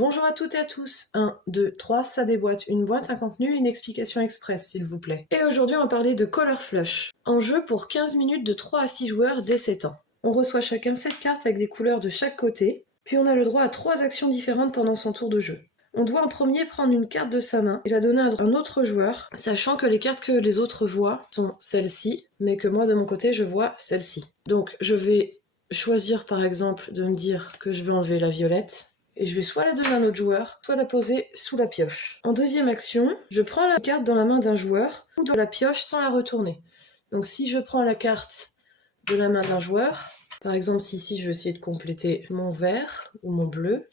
Bonjour à toutes et à tous. 1, 2, 3, ça déboîte. Une boîte, un contenu, une explication express, s'il vous plaît. Et aujourd'hui, on va parler de Color Flush. Un jeu pour 15 minutes de 3 à 6 joueurs dès 7 ans. On reçoit chacun 7 cartes avec des couleurs de chaque côté, puis on a le droit à 3 actions différentes pendant son tour de jeu. On doit en premier prendre une carte de sa main et la donner à un autre joueur, sachant que les cartes que les autres voient sont celles-ci, mais que moi, de mon côté, je vois celles-ci. Donc, je vais choisir, par exemple, de me dire que je vais enlever la violette, et je vais soit la donner à un autre joueur, soit la poser sous la pioche. En deuxième action, je prends la carte dans la main d'un joueur ou dans la pioche sans la retourner. Donc si je prends la carte de la main d'un joueur, par exemple si ici je vais essayer de compléter mon vert ou mon bleu,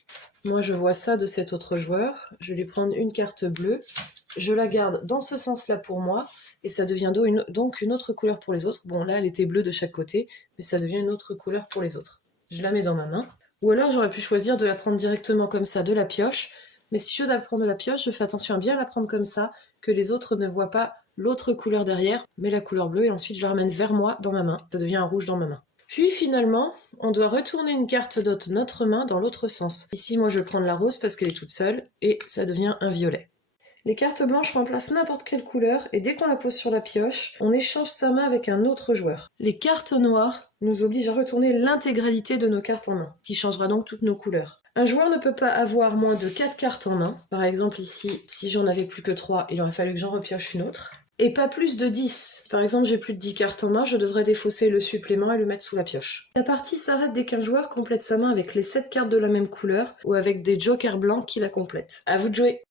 moi je vois ça de cet autre joueur, je vais lui prendre une carte bleue, je la garde dans ce sens-là pour moi, et ça devient donc une autre couleur pour les autres. Bon là elle était bleue de chaque côté, mais ça devient une autre couleur pour les autres. Je la mets dans ma main. Ou alors j'aurais pu choisir de la prendre directement comme ça de la pioche, mais si je dois la prendre de la pioche, je fais attention à bien la prendre comme ça, que les autres ne voient pas l'autre couleur derrière, mais la couleur bleue, et ensuite je la ramène vers moi dans ma main. Ça devient un rouge dans ma main. Puis finalement, on doit retourner une carte de notre main dans l'autre sens. Ici, moi je vais prendre la rose parce qu'elle est toute seule, et ça devient un violet. Les cartes blanches remplacent n'importe quelle couleur et dès qu'on la pose sur la pioche, on échange sa main avec un autre joueur. Les cartes noires nous obligent à retourner l'intégralité de nos cartes en main, qui changera donc toutes nos couleurs. Un joueur ne peut pas avoir moins de 4 cartes en main. Par exemple ici, si j'en avais plus que 3, il aurait fallu que j'en repioche une autre. Et pas plus de 10. Par exemple, j'ai plus de 10 cartes en main, je devrais défausser le supplément et le mettre sous la pioche. La partie s'arrête dès qu'un joueur complète sa main avec les 7 cartes de la même couleur ou avec des jokers blancs qui la complètent. À vous de jouer!